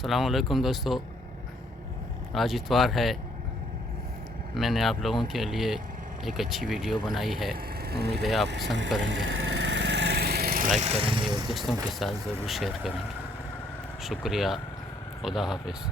अस्सलाम वालेकुम दोस्तों। आज इतवार है। मैंने आप लोगों के लिए एक अच्छी वीडियो बनाई है। उम्मीद है आप पसंद करेंगे, लाइक करेंगे और दोस्तों के साथ ज़रूर शेयर करेंगे। शुक्रिया। खुदा हाफिज़।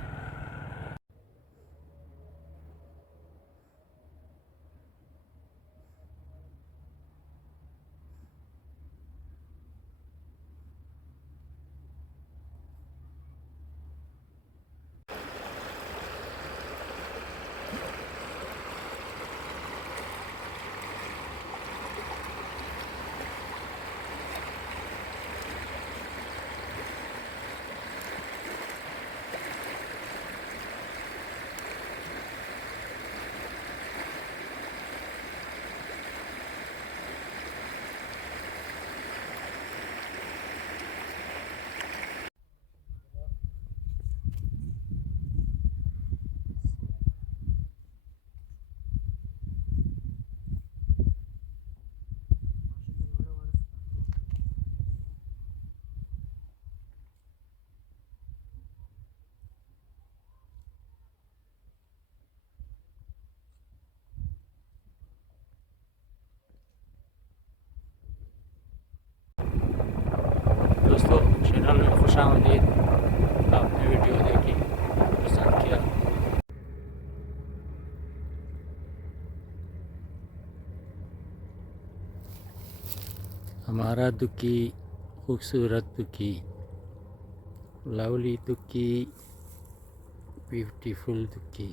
दोस्तों, चैनल में खुशामदीद। आपने वीडियो देखी, पसंद किया। हमारा दुखी, खूबसूरत दुखी, लवली दुखी, ब्यूटीफुल दुखी।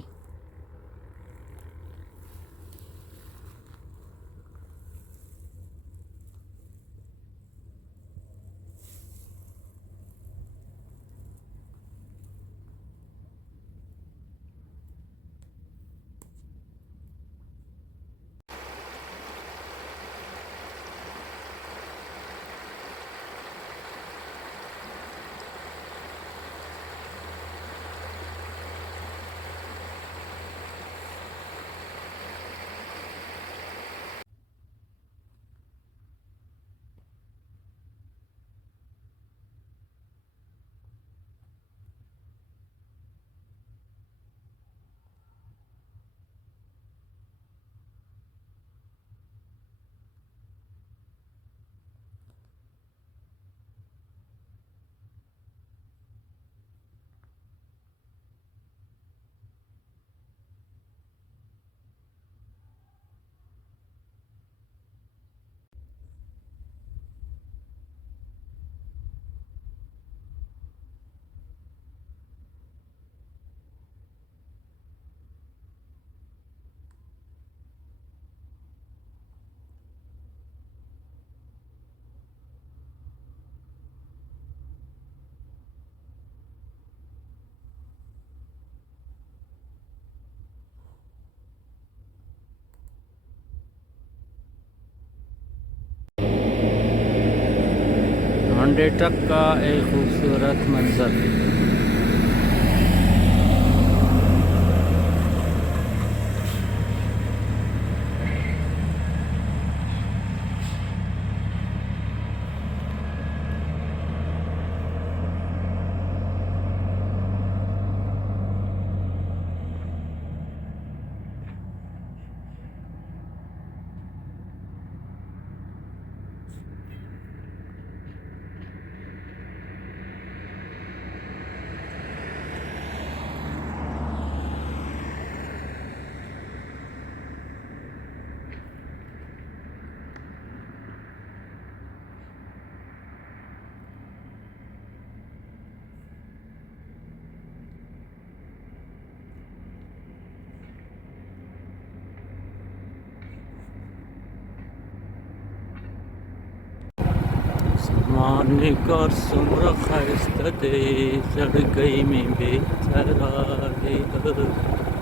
मंडे ट्रक का एक खूबसूरत मंजर। माने कर सुमर खस्ता दे जड़ गई में बेचरा रे।